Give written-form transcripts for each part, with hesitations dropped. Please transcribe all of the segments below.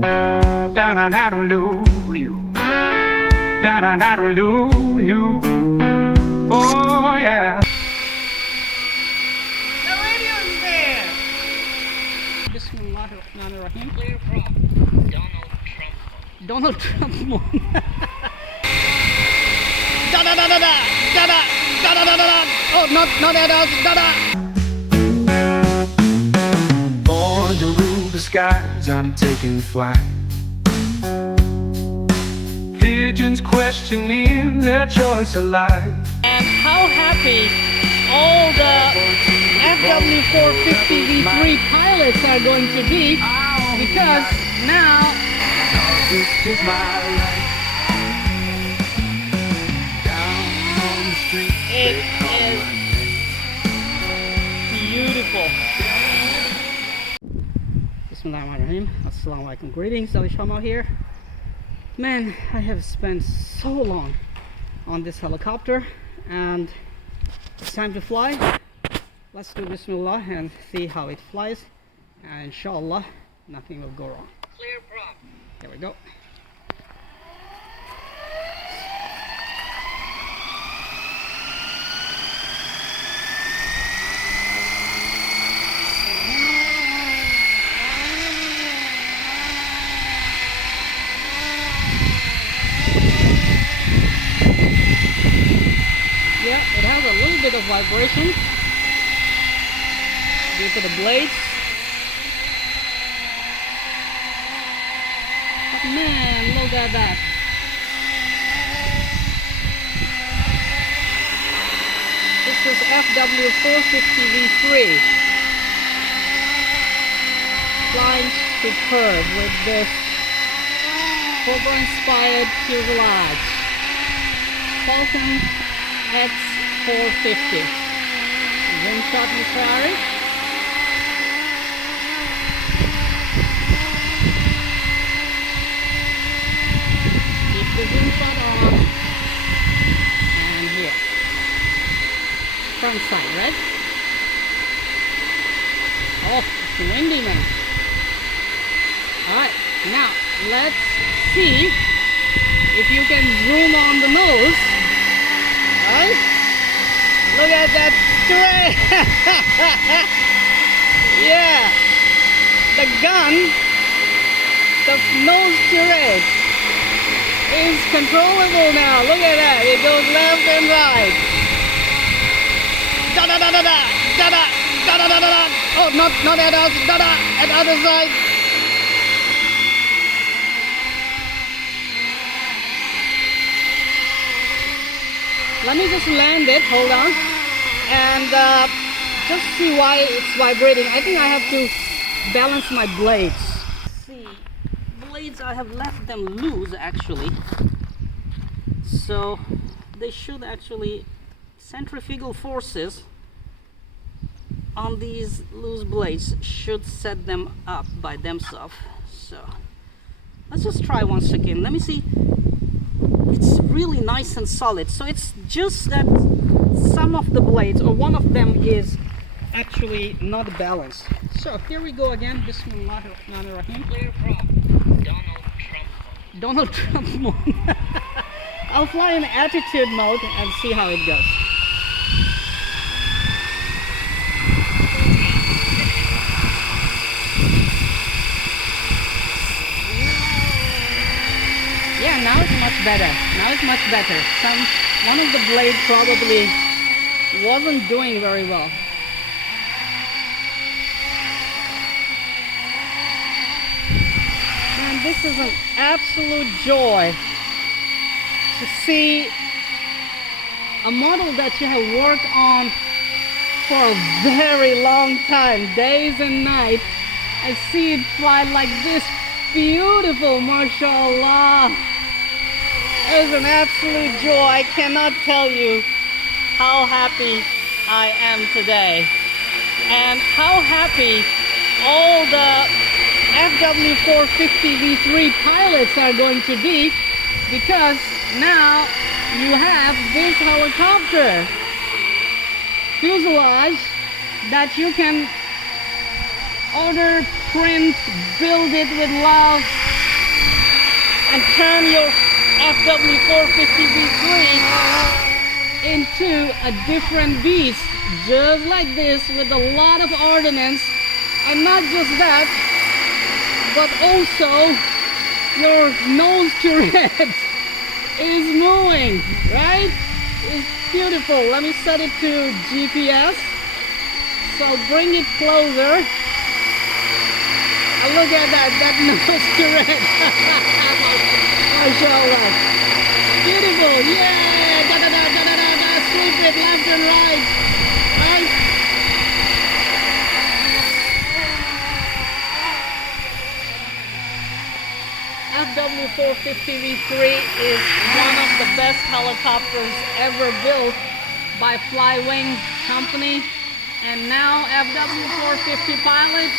Oh yeah. The radio's there. Bismillahirrahmanirrahim. Clear from Donald Trump. Donald Trump mode. Da da da da da da da da da da da. Oh, not that else. Da da. Born to rule the skies, I'm taking flight. Pigeons questioning their choice of life. And how happy all the FW450 V3 pilots are going to be, because now This is my life. Down on the street, it is beautiful. Bismillahirrahmanirrahim. Assalamu alaikum. Greetings, alishanmao here. Man, I have spent so long on this helicopter and it's time to fly. Let's do Bismillah and see how it flies, and inshallah nothing will go wrong. Clear from. Here we go. Yeah, it has a little bit of vibration due to the blades. But man, look at that. This is FW450 V3. Flying superb with this Cobra inspired fuselage. Falcon X450. Wing shot Ferrari. Keep the wing shot on. And here. Front side, right? Oh, it's windy, man. Alright, now let's see if you can zoom on the nose. Alright? Look at that turret! Yeah! The gun, the nose turret is controllable now. Look at that. It goes left and right. Da da da da da da da da da da da. Oh, not at us. Da da at other side. Let me just land it, hold on, and just see why it's vibrating. I think I have to balance my blades. See, blades, I have left them loose actually. So they should actually, centrifugal forces on these loose blades should set them up by themselves. So let's just try once again. Let me see. It's really nice and solid. So it's just that some of the blades, or one of them, is actually not balanced. So here we go again. Bismillahirrahmanirrahim. Clear from Donald Trump. Donald Trump mode. I'll fly in attitude mode and see how it goes. Yeah, now it's much better. Now it's much better. One of the blades probably wasn't doing very well. And this is an absolute joy to see a model that you have worked on for a very long time, days and nights. I see it fly like this. Beautiful, mashallah. It's an absolute joy. I cannot tell you how happy I am today, and how happy all the FW450 V3 pilots are going to be, because now you have this helicopter fuselage that you can order, print, build it with love, and turn your FW450 V3 into a different beast, just like this, with a lot of ordnance. And not just that, but also your nose turret is moving, right? It's beautiful. Let me set it to GPS. So bring it closer. And look at that nose turret. MashaAllah. Beautiful. Yeah. Da da da da da da da. Sweep it left and right. Right? FW450 V3 is one of the best helicopters ever built by FlyWing company. And now FW450 Pilots,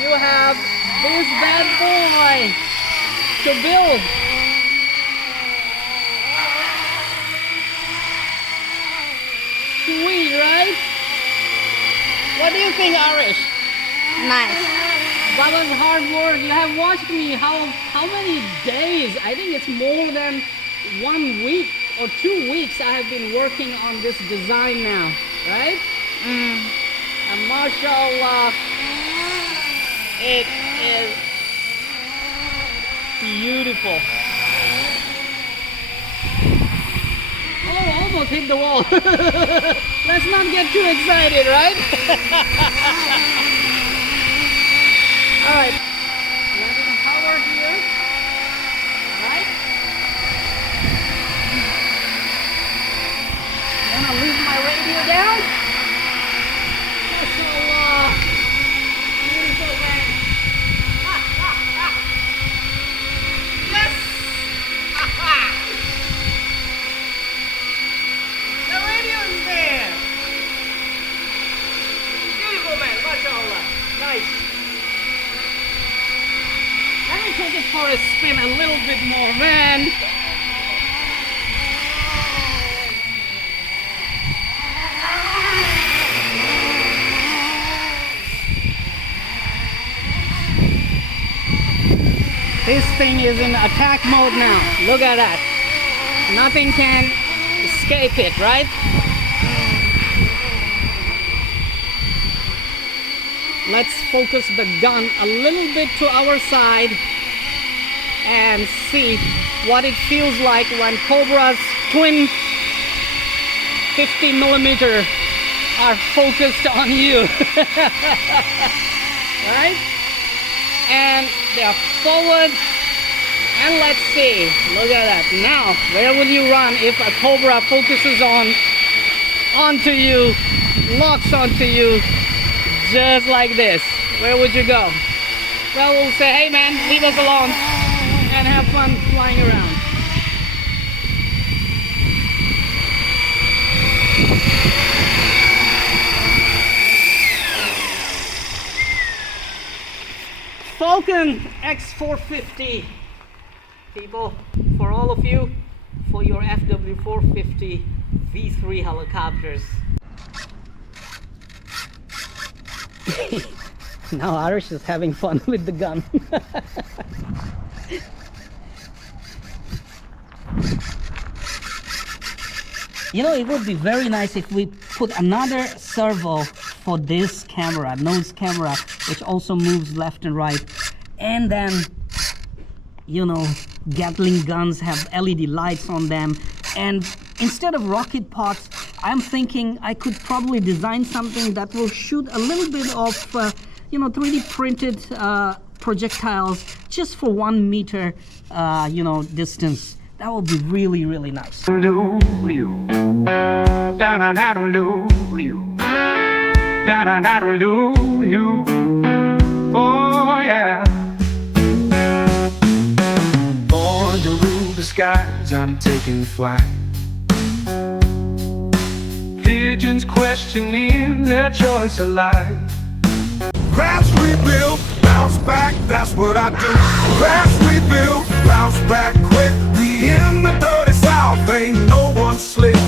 you have this bad boy to build. Sweet, right? What do you think, Arish? Nice. That was hard work. You have watched me how many days? I think it's more than 1 week or 2 weeks I have been working on this design now, right? And mashallah, it is beautiful. Oh, almost hit the wall. Let's not get too excited, right? All right, letting power here, right? I'm gonna leave my radio down. MashaAllah, beautiful man. Yes! The radio is there. Beautiful man, MashaAllah, nice. Let me take it for a spin a little bit more, man. This thing is in attack mode now. Look at that. Nothing can escape it, right? Let's focus the gun a little bit to our side and see what it feels like when Cobra's twin 50mm are focused on you. Right? And they're forward, and let's see. Look at that. Now, where will you run if a Cobra focuses onto you, locks onto you? Just like this. Where would you go? Well, we'll say, hey man, leave us alone and have fun flying around. Falcon X450, people, for all of you, for your FW450 V3 helicopters. Now Arish is having fun with the gun. You know, it would be very nice if we put another servo for this camera, nose camera, which also moves left and right. And then, you know, Gatling guns have LED lights on them. And instead of rocket pods, I'm thinking I could probably design something that will shoot a little bit of, you know, 3D printed projectiles just for 1 meter, you know, distance. That would be really, really nice. Oh yeah. Born to rule the skies, I'm taking flight. Pigeons questioning their choice of life. Crash, rebuild, bounce back, that's what I do. Crash, rebuild, bounce back quick. We in the dirty south, ain't no one slick.